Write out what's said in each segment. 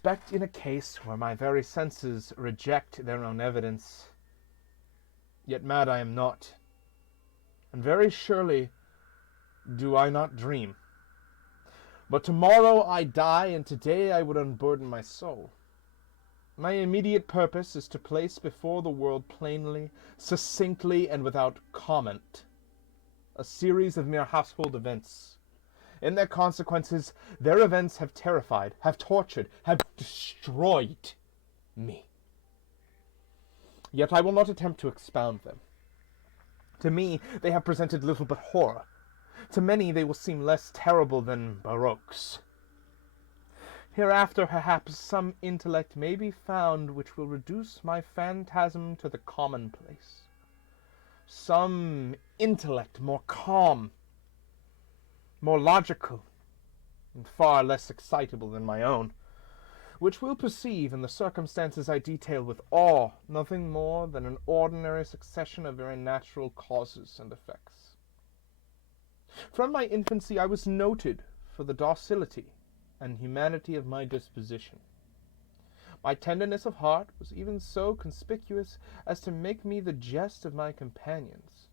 suspect in a case where my very senses reject their own evidence. Yet mad I am not, and very surely do I not dream. But tomorrow I die, and today I would unburden my soul. My immediate purpose is to place before the world plainly, succinctly, and without comment, a series of mere household events. In their consequences, their events have terrified, have tortured, have destroyed me. Yet I will not attempt to expound them. To me, they have presented little but horror. To many, they will seem less terrible than barroques. Hereafter, perhaps, some intellect may be found which will reduce my phantasm to the commonplace. Some intellect more calm, more logical, and far less excitable than my own, which will perceive in the circumstances I detail with awe nothing more than an ordinary succession of very natural causes and effects. From my infancy I was noted for the docility and humanity of my disposition. My tenderness of heart was even so conspicuous as to make me the jest of my companions.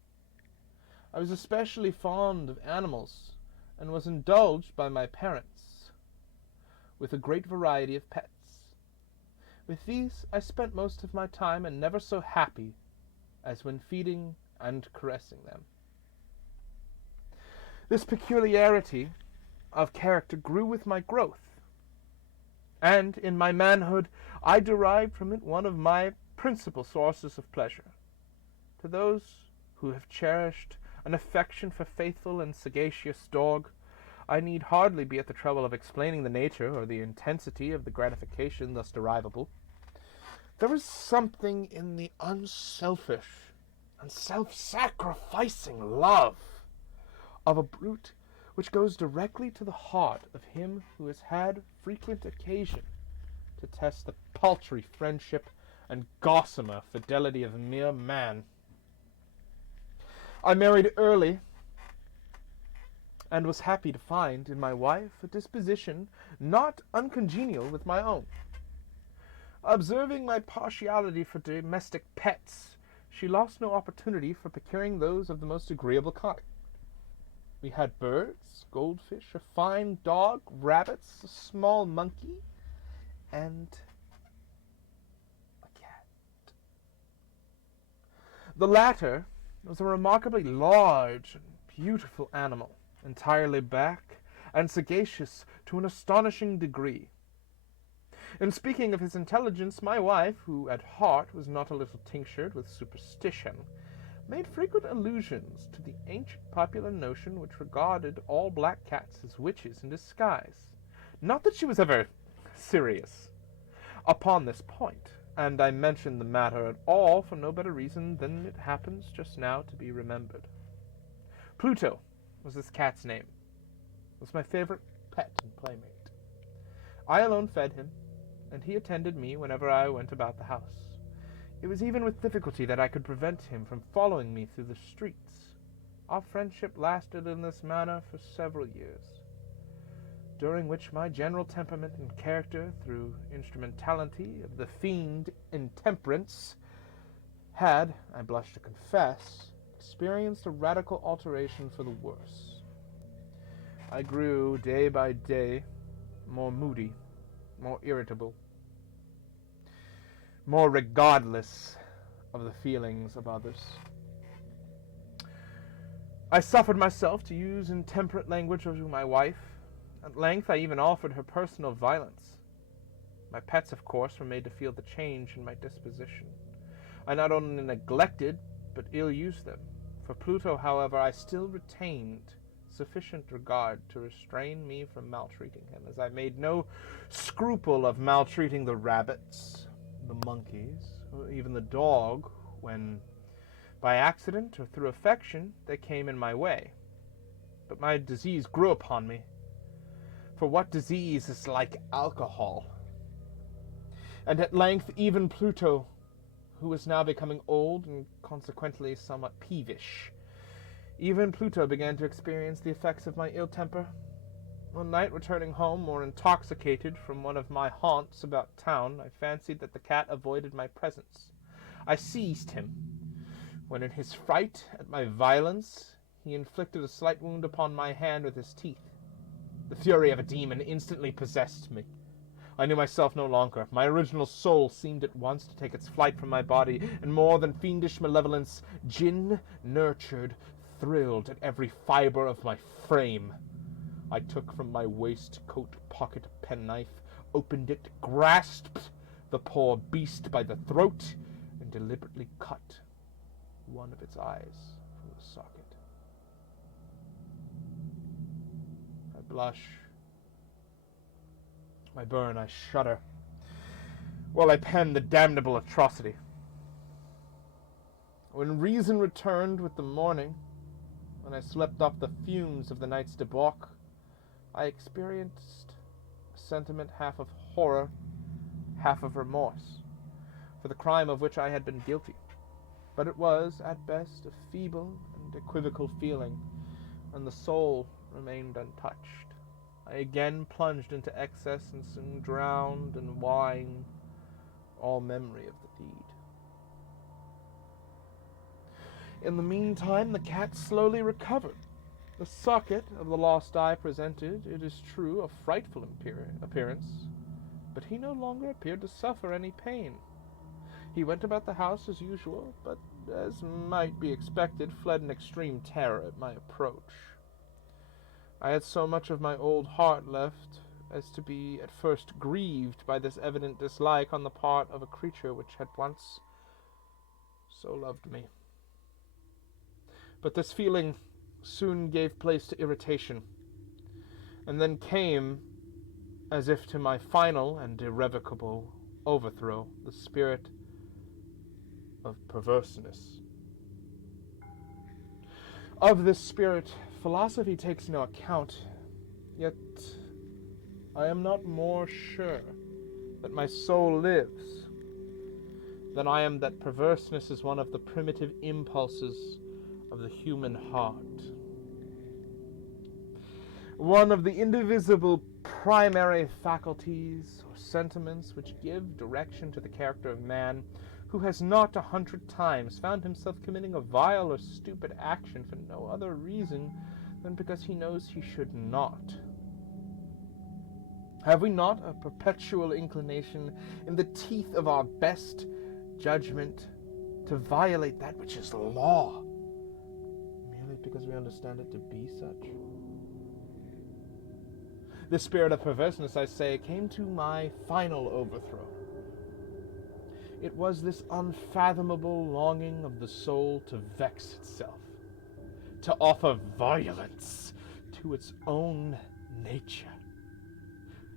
I was especially fond of animals, and was indulged by my parents with a great variety of pets. With these I spent most of my time, and never so happy as when feeding and caressing them. This peculiarity of character grew with my growth, and in my manhood I derived from it one of my principal sources of pleasure. To those who have cherished an affection for faithful and sagacious dog, I need hardly be at the trouble of explaining the nature or the intensity of the gratification thus derivable. There is something in the unselfish and self-sacrificing love of a brute which goes directly to the heart of him who has had frequent occasion to test the paltry friendship and gossamer fidelity of a mere man. I married early, and was happy to find in my wife a disposition not uncongenial with my own. Observing my partiality for domestic pets, she lost no opportunity for procuring those of the most agreeable kind. We had birds, goldfish, a fine dog, rabbits, a small monkey, and a cat. The latter was a remarkably large and beautiful animal, entirely black, and sagacious to an astonishing degree. In speaking of his intelligence, my wife, who at heart was not a little tinctured with superstition, made frequent allusions to the ancient popular notion which regarded all black cats as witches in disguise. Not that she was ever serious upon this point, and I mention the matter at all for no better reason than it happens just now to be remembered. Pluto was this cat's name. It was my favorite pet and playmate. I alone fed him, and he attended me whenever I went about the house. It was even with difficulty that I could prevent him from following me through the streets. Our friendship lasted in this manner for several years, during which my general temperament and character, through instrumentality of the fiend intemperance, had, I blush to confess, experienced a radical alteration for the worse. I grew, day by day, more moody, more irritable, more regardless of the feelings of others. I suffered myself to use intemperate language to my wife. At length I even offered her personal violence. My pets, of course, were made to feel the change in my disposition. I not only neglected, but ill-used them. For Pluto, however, I still retained sufficient regard to restrain me from maltreating him, as I made no scruple of maltreating the rabbits, the monkeys, or even the dog, when, by accident or through affection, they came in my way. But my disease grew upon me. For what disease is like alcohol? And at length even Pluto, who was now becoming old and consequently somewhat peevish, even Pluto began to experience the effects of my ill temper. One night, returning home more intoxicated from one of my haunts about town, I fancied that the cat avoided my presence. I seized him, when in his fright at my violence, he inflicted a slight wound upon my hand with his teeth. The fury of a demon instantly possessed me. I knew myself no longer. My original soul seemed at once to take its flight from my body, and more than fiendish malevolence, gin-nurtured, thrilled at every fibre of my frame. I took from my waistcoat pocket a penknife, opened it, grasped the poor beast by the throat, and deliberately cut one of its eyes from the socket. I blush. I burn, I shudder, while I pen the damnable atrocity. When reason returned with the morning, when I slept off the fumes of the night's debauch, I experienced a sentiment half of horror, half of remorse, for the crime of which I had been guilty. But it was, at best, a feeble and equivocal feeling, and the soul remained untouched. I again plunged into excess and soon drowned in wine all memory of the deed. In the meantime, the cat slowly recovered. The socket of the lost eye presented, it is true, a frightful appearance, but he no longer appeared to suffer any pain. He went about the house as usual, but, as might be expected, fled in extreme terror at my approach. I had so much of my old heart left as to be at first grieved by this evident dislike on the part of a creature which had once so loved me. But this feeling soon gave place to irritation, and then came, as if to my final and irrevocable overthrow, the spirit of perverseness. Of this spirit, philosophy takes no account, yet I am not more sure that my soul lives than I am that perverseness is one of the primitive impulses of the human heart. One of the indivisible primary faculties or sentiments which give direction to the character of man, who has not 100 times found himself committing a vile or stupid action for no other reason than because he knows he should not. Have we not a perpetual inclination in the teeth of our best judgment to violate that which is law, merely because we understand it to be such? This spirit of perverseness, I say, came to my final overthrow. It was this unfathomable longing of the soul to vex itself, to offer violence to its own nature,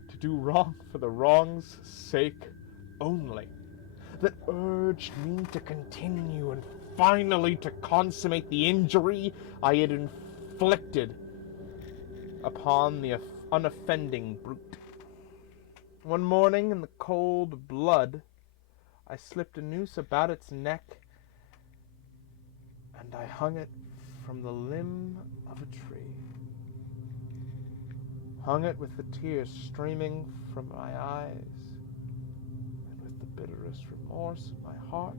to do wrong for the wrong's sake only, that urged me to continue and finally to consummate the injury I had inflicted upon the unoffending brute. One morning, in the cold blood, I slipped a noose about its neck, and I hung it from the limb of a tree. Hung it with the tears streaming from my eyes, and with the bitterest remorse in my heart.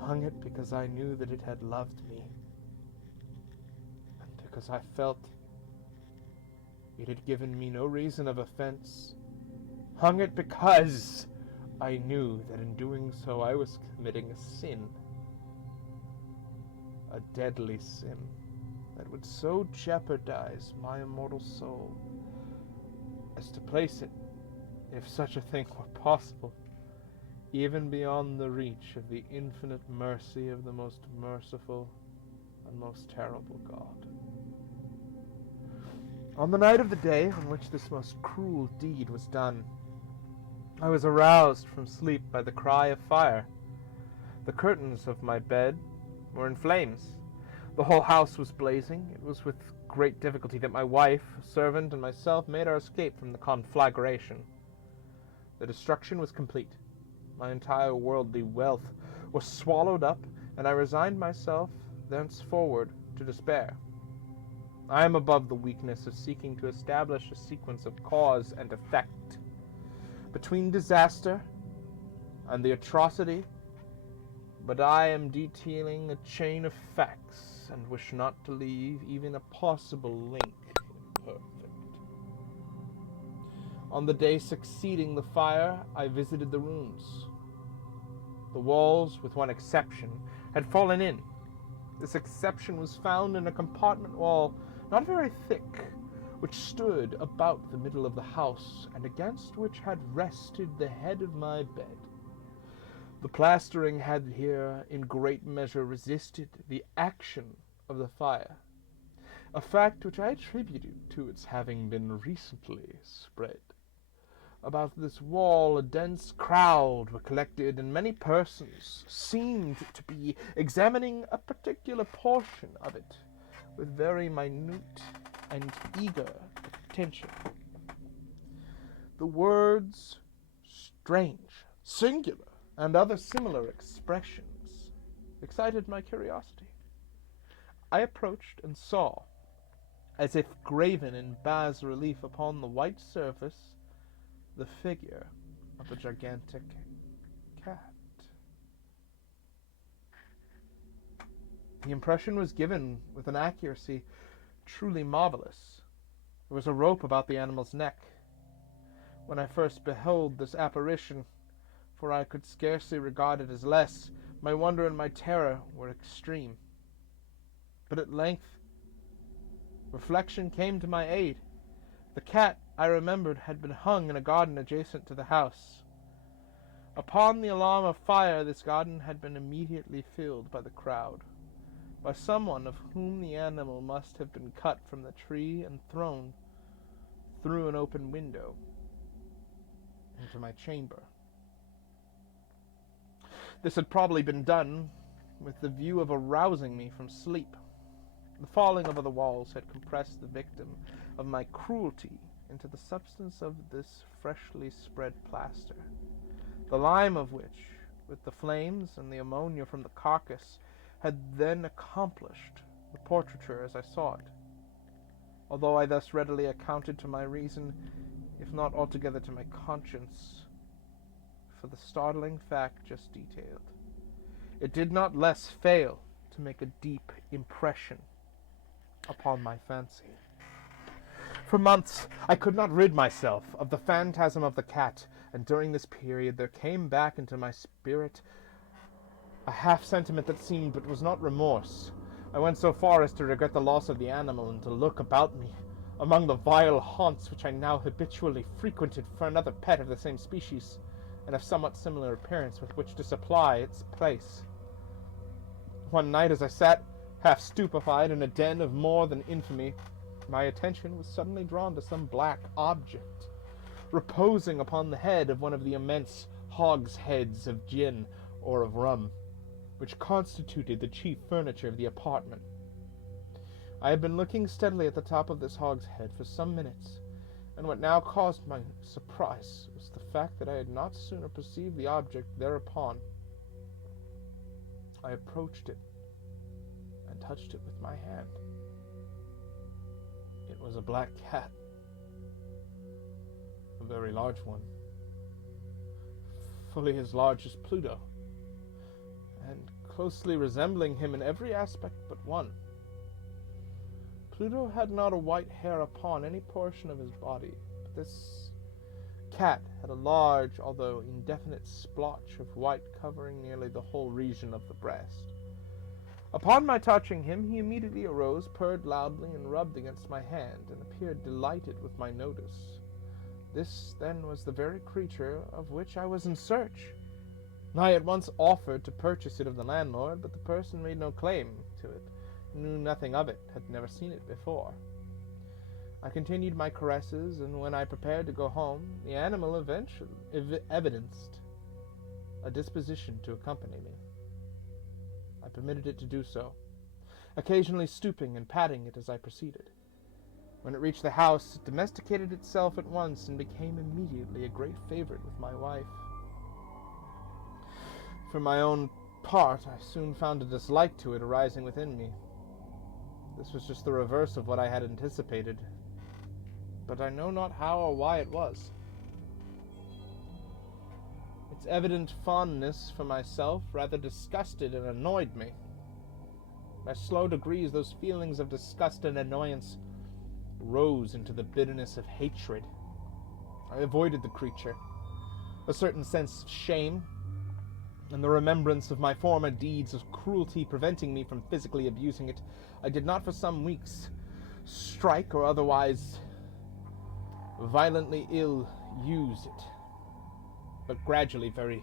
Hung it because I knew that it had loved me, and because I felt it had given me no reason of offense. Hung it because I knew that in doing so I was committing a sin, a deadly sin, that would so jeopardize my immortal soul as to place it, if such a thing were possible, even beyond the reach of the infinite mercy of the most merciful and most terrible God. On the night of the day on which this most cruel deed was done, I was aroused from sleep by the cry of fire. The curtains of my bed were in flames. The whole house was blazing. It was with great difficulty that my wife, servant, and myself made our escape from the conflagration. The destruction was complete. My entire worldly wealth was swallowed up, and I resigned myself thenceforward to despair. I am above the weakness of seeking to establish a sequence of cause and effect between disaster and the atrocity, but I am detailing a chain of facts and wish not to leave even a possible link imperfect. On the day succeeding the fire, I visited the rooms. The walls, with one exception, had fallen in. This exception was found in a compartment wall, not very thick, which stood about the middle of the house, and against which had rested the head of my bed. The plastering had here in great measure resisted the action of the fire, a fact which I attributed to its having been recently spread. About this wall a dense crowd were collected, and many persons seemed to be examining a particular portion of it with very minute and eager attention. The words strange, singular, and other similar expressions excited my curiosity. I approached and saw, as if graven in bas relief upon the white surface, the figure of a gigantic cat. The impression was given with an accuracy truly marvelous. There was a rope about the animal's neck. When I first beheld this apparition, for I could scarcely regard it as less, my wonder and my terror were extreme. But at length reflection came to my aid. The cat, I remembered, had been hung in a garden adjacent to the house. Upon the alarm of fire, this garden had been immediately filled by the crowd, by someone of whom the animal must have been cut from the tree and thrown through an open window into my chamber. This had probably been done with the view of arousing me from sleep. The falling over the walls had compressed the victim of my cruelty into the substance of this freshly spread plaster, the lime of which, with the flames and the ammonia from the carcass, had then accomplished the portraiture as I saw it. Although I thus readily accounted to my reason, if not altogether to my conscience, for the startling fact just detailed, it did not less fail to make a deep impression upon my fancy. For months I could not rid myself of the phantasm of the cat, and during this period there came back into my spirit a half-sentiment that seemed but was not remorse. I went so far as to regret the loss of the animal, and to look about me among the vile haunts which I now habitually frequented for another pet of the same species, and of somewhat similar appearance, with which to supply its place. One night, as I sat half stupefied in a den of more than infamy, my attention was suddenly drawn to some black object reposing upon the head of one of the immense hogsheads of gin or of rum, which constituted the chief furniture of the apartment. I had been looking steadily at the top of this hogshead for some minutes, and what now caused my surprise was the fact that I had not sooner perceived the object thereupon. I approached it and touched it with my hand. It was a black cat, a very large one, fully as large as Pluto, and closely resembling him in every aspect but one. Pluto had not a white hair upon any portion of his body, but this cat had a large, although indefinite, splotch of white covering nearly the whole region of the breast. Upon my touching him, he immediately arose, purred loudly, and rubbed against my hand, and appeared delighted with my notice. This, then, was the very creature of which I was in search. I at once offered to purchase it of the landlord, but the person made no claim to it, knew nothing of it, had never seen it before. I continued my caresses, and when I prepared to go home, the animal evidenced a disposition to accompany me. I permitted it to do so, occasionally stooping and patting it as I proceeded. When it reached the house, it domesticated itself at once and became immediately a great favorite with my wife. For my own part, I soon found a dislike to it arising within me. This was just the reverse of what I had anticipated, but I know not how or why it was. Its evident fondness for myself rather disgusted and annoyed me. By slow degrees, those feelings of disgust and annoyance rose into the bitterness of hatred. I avoided the creature, a certain sense of shame and the remembrance of my former deeds of cruelty preventing me from physically abusing it. I did not for some weeks strike or otherwise violently ill-use it. But gradually, very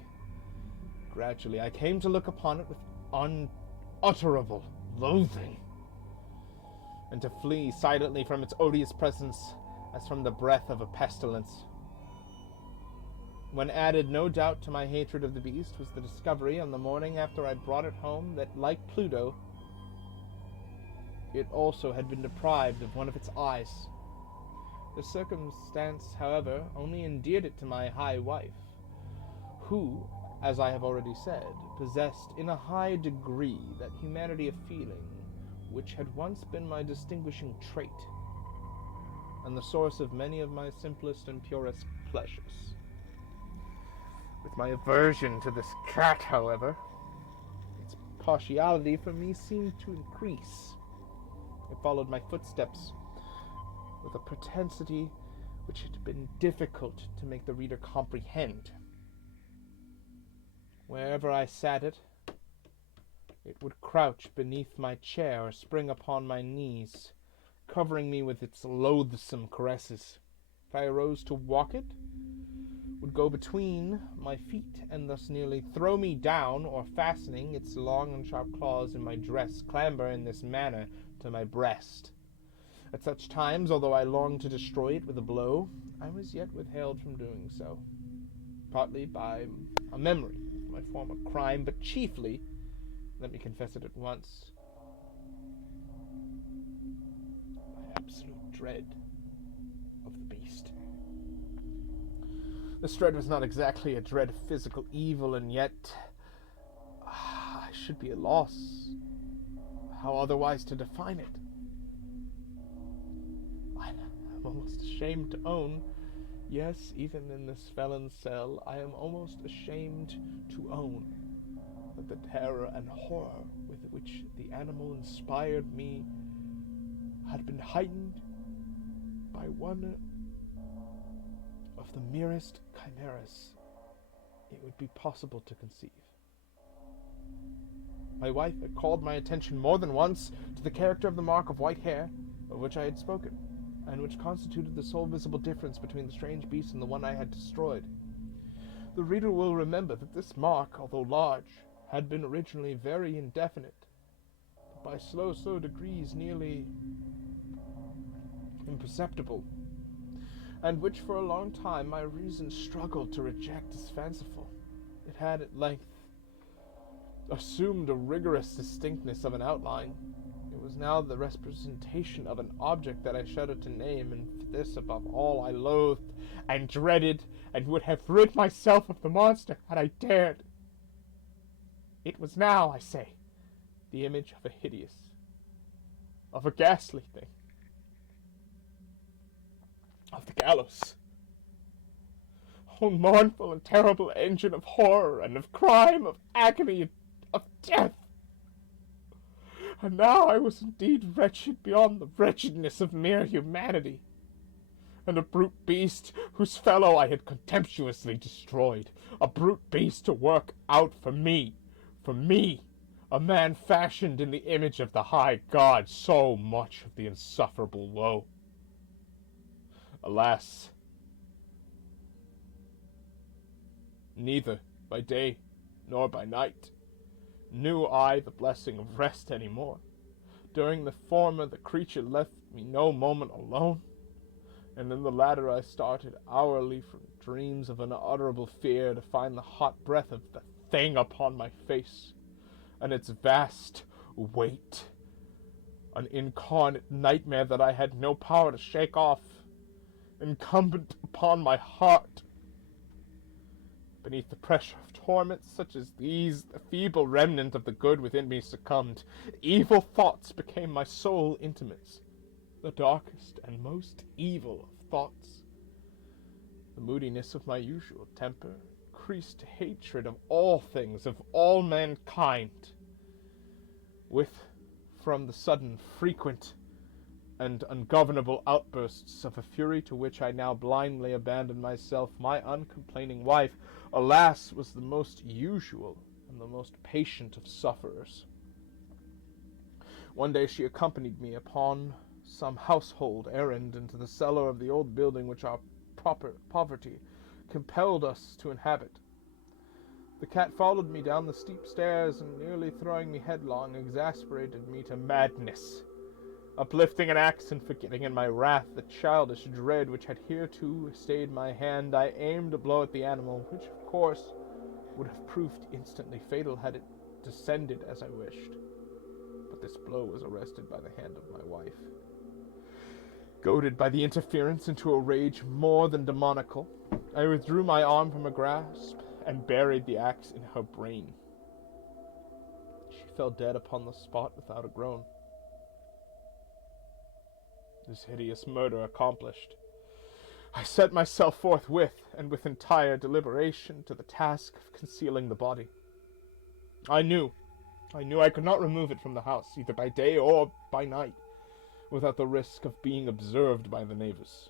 gradually, I came to look upon it with unutterable loathing, and to flee silently from its odious presence as from the breath of a pestilence. When added, no doubt, to my hatred of the beast was the discovery on the morning after I brought it home that, like Pluto, it also had been deprived of one of its eyes. The circumstance, however, only endeared it to my high wife, who, as I have already said, possessed in a high degree that humanity of feeling which had once been my distinguishing trait, and the source of many of my simplest and purest pleasures. With my aversion to this cat, however, its partiality for me seemed to increase. It followed my footsteps with a propensity which had been difficult to make the reader comprehend. Wherever I sat it would crouch beneath my chair or spring upon my knees, covering me with its loathsome caresses. If I arose to walk it would go between my feet and thus nearly throw me down, or fastening its long and sharp claws in my dress, clamber in this manner to my breast. At such times, although I longed to destroy it with a blow, I was yet withheld from doing so, partly by a memory of my former crime, but chiefly, let me confess it at once, by absolute dread of the beast. This dread was not exactly a dread of physical evil, and yet I should be at loss how otherwise to define it. I'm almost ashamed to own, yes, even in this felon's cell, I am almost ashamed to own that the terror and horror with which the animal inspired me had been heightened by one of the merest chimeras it would be possible to conceive. My wife had called my attention more than once to the character of the mark of white hair of which I had spoken, and which constituted the sole visible difference between the strange beast and the one I had destroyed. The reader will remember that this mark, although large, had been originally very indefinite, but by slow degrees nearly imperceptible, and which for a long time my reason struggled to reject as fanciful. It had at length assumed a rigorous distinctness of an outline. It was now the representation of an object that I shuddered to name, and for this above all I loathed and dreaded, and would have rid myself of the monster had I dared. It was now, I say, the image of a hideous, of a ghastly thing, of the gallows. O mournful and terrible engine of horror and of crime, of agony and of death! And now I was indeed wretched beyond the wretchedness of mere humanity, and a brute beast whose fellow I had contemptuously destroyed, a brute beast to work out for me, a man fashioned in the image of the high God, so much of the insufferable woe. Alas, neither by day nor by night knew I the blessing of rest any more. During the former, the creature left me no moment alone, and in the latter I started hourly from dreams of unutterable fear to find the hot breath of the thing upon my face, and its vast weight, an incarnate nightmare that I had no power to shake off, incumbent upon my heart. Beneath the pressure of torments such as these, the feeble remnant of the good within me succumbed. Evil thoughts became my sole intimates, the darkest and most evil of thoughts. The moodiness of my usual temper increased hatred of all things, of all mankind, with, from the sudden, frequent, and ungovernable outbursts of a fury to which I now blindly abandoned myself, my uncomplaining wife, alas, was the most usual and the most patient of sufferers. One day she accompanied me upon some household errand into the cellar of the old building which our poverty compelled us to inhabit. The cat followed me down the steep stairs, and nearly throwing me headlong, exasperated me to madness. Uplifting an axe and forgetting in my wrath the childish dread which had hitherto stayed my hand, I aimed a blow at the animal, which of course would have proved instantly fatal had it descended as I wished. But this blow was arrested by the hand of my wife. Goaded by the interference into a rage more than demoniacal, I withdrew my arm from her grasp and buried the axe in her brain. She fell dead upon the spot without a groan. This hideous murder accomplished, I set myself forthwith, and with entire deliberation, to the task of concealing the body. I knew I could not remove it from the house, either by day or by night, without the risk of being observed by the neighbors.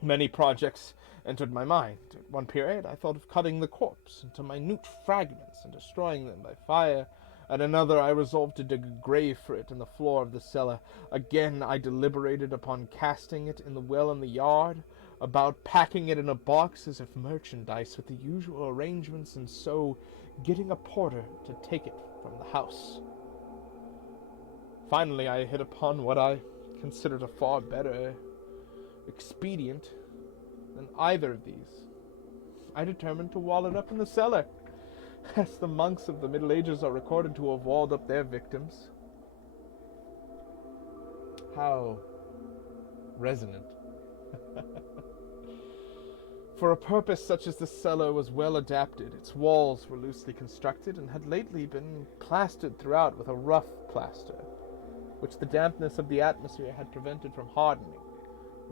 Many projects entered my mind. At one period I thought of cutting the corpse into minute fragments and destroying them by fire. At another I resolved to dig a grave for it in the floor of the cellar. Again I deliberated upon casting it in the well in the yard, about packing it in a box as if merchandise with the usual arrangements, and so getting a porter to take it from the house. Finally I hit upon what I considered a far better expedient than either of these. I determined to wall it up in the cellar, as the monks of the Middle Ages are recorded to have walled up their victims. How resonant. For a purpose such as the cellar was well adapted. Its walls were loosely constructed and had lately been plastered throughout with a rough plaster, which the dampness of the atmosphere had prevented from hardening.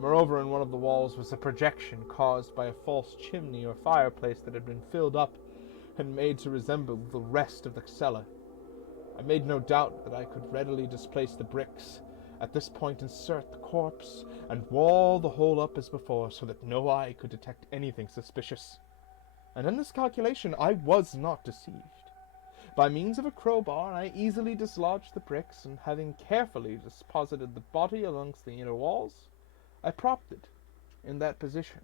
Moreover, in one of the walls was a projection caused by a false chimney or fireplace that had been filled up and made to resemble the rest of the cellar. I made no doubt that I could readily displace the bricks, at this point insert the corpse, and wall the whole up as before, so that no eye could detect anything suspicious. And in this calculation I was not deceived. By means of a crowbar I easily dislodged the bricks, and having carefully deposited the body amongst the inner walls, I propped it in that position,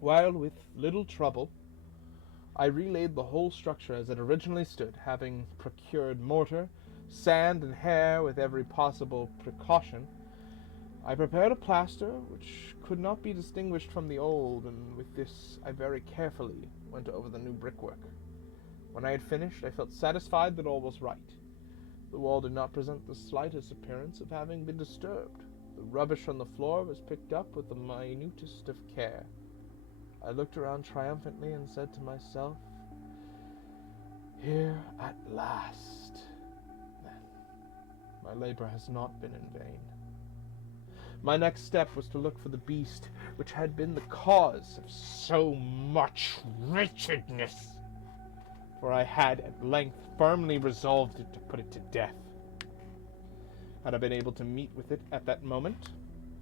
while with little trouble I relaid the whole structure as it originally stood, having procured mortar, sand, and hair with every possible precaution. I prepared a plaster which could not be distinguished from the old, and with this I very carefully went over the new brickwork. When I had finished, I felt satisfied that all was right. The wall did not present the slightest appearance of having been disturbed. The rubbish on the floor was picked up with the minutest of care. I looked around triumphantly and said to myself, "Here at last, then, my labor has not been in vain." My next step was to look for the beast which had been the cause of so much wretchedness, for I had at length firmly resolved to put it to death. Had I been able to meet with it at that moment,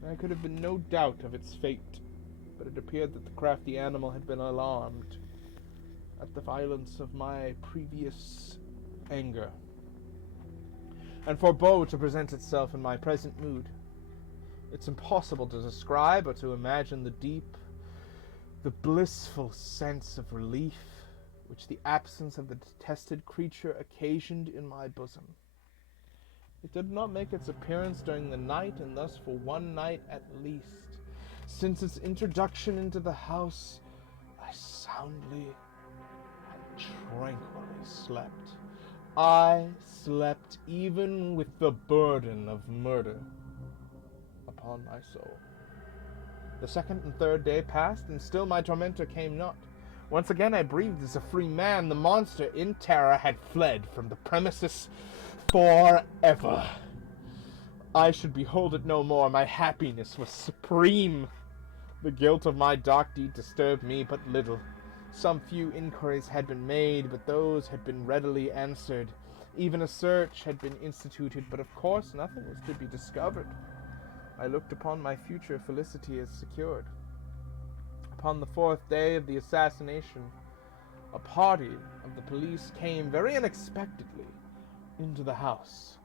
there could have been no doubt of its fate, but it appeared that the crafty animal had been alarmed at the violence of my previous anger, and forbore to present itself in my present mood. It's impossible to describe or to imagine the blissful sense of relief which the absence of the detested creature occasioned in my bosom. It did not make its appearance during the night, and thus for one night at least, since its introduction into the house, I soundly and tranquilly slept. I slept even with the burden of murder upon my soul. The second and third day passed, and still my tormentor came not. Once again I breathed as a free man. The monster, in terror, had fled from the premises forever. I should behold it no more. My happiness was supreme. The guilt of my dark deed disturbed me but little. Some few inquiries had been made, but those had been readily answered. Even a search had been instituted, but of course nothing was to be discovered. I looked upon my future felicity as secured. Upon the 4th day of the assassination, a party of the police came very unexpectedly into the house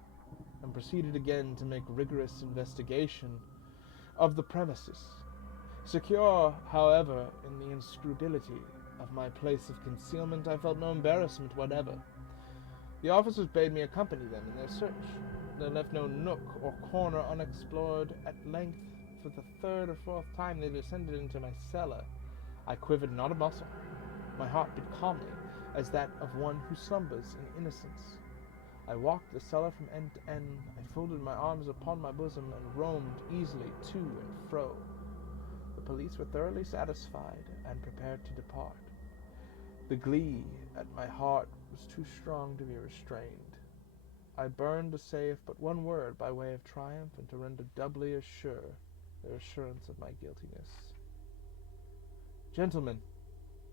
and proceeded again to make rigorous investigation of the premises. Secure, however, in the inscrutability of my place of concealment, I felt no embarrassment whatever. The officers bade me accompany them in their search. They left no nook or corner unexplored. At length, for the 3rd or 4th time, they descended into my cellar. I quivered not a muscle. My heart beat calmly, as that of one who slumbers in innocence. I walked the cellar from end to end. I folded my arms upon my bosom and roamed easily to and fro. The police were thoroughly satisfied and prepared to depart. The glee at my heart was too strong to be restrained. I burned to say but one word by way of triumph, and to render doubly assure their assurance of my guiltiness. "Gentlemen,"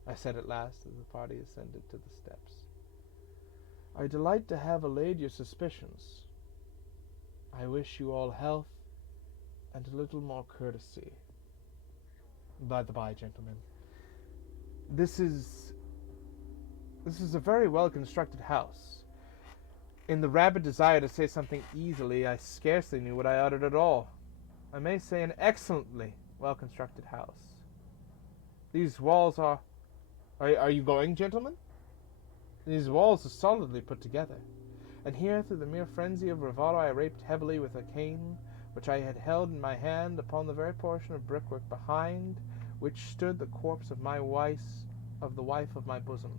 I said at last, as the party ascended to the steps, "I delight to have allayed your suspicions. I wish you all health and a little more courtesy. By the by, gentlemen, this is a very well-constructed house. In the rabid desire to say something easily, I scarcely knew what I uttered at all. I may say an excellently well-constructed house. These walls are you going, gentlemen? These walls are solidly put together. And here, through the mere frenzy of bravado, I rapped heavily with a cane which I had held in my hand upon the very portion of brickwork behind which stood the corpse of the wife of my bosom.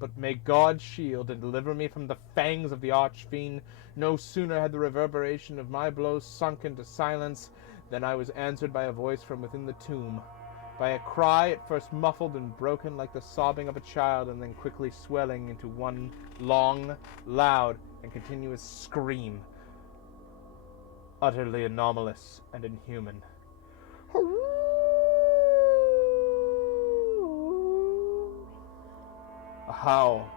But may God shield and deliver me from the fangs of the arch-fiend. No sooner had the reverberation of my blows sunk into silence than I was answered by a voice from within the tomb, by a cry at first muffled and broken like the sobbing of a child, and then quickly swelling into one long, loud, and continuous scream, utterly anomalous and inhuman. A howl,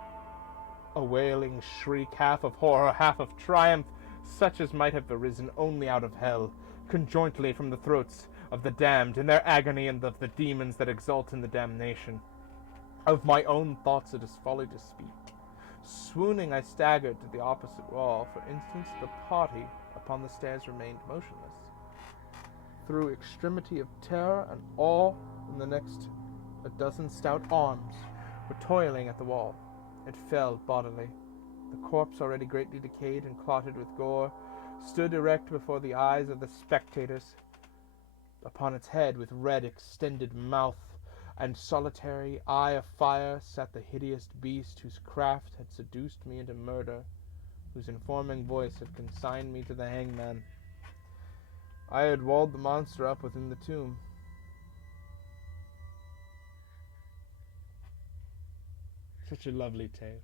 a wailing shriek, half of horror, half of triumph, such as might have arisen only out of hell, conjointly from the throats of the damned in their agony, and of the demons that exult in the damnation. Of my own thoughts it is folly to speak. Swooning, I staggered to the opposite wall. For instance, the party upon the stairs remained motionless. Through extremity of terror and awe, in the next a dozen stout arms were toiling at the wall. It fell bodily. The corpse, already greatly decayed and clotted with gore, stood erect before the eyes of the spectators. Upon its head, with red extended mouth and solitary eye of fire, sat the hideous beast whose craft had seduced me into murder, whose informing voice had consigned me to the hangman. I had walled the monster up within the tomb. Such a lovely tale.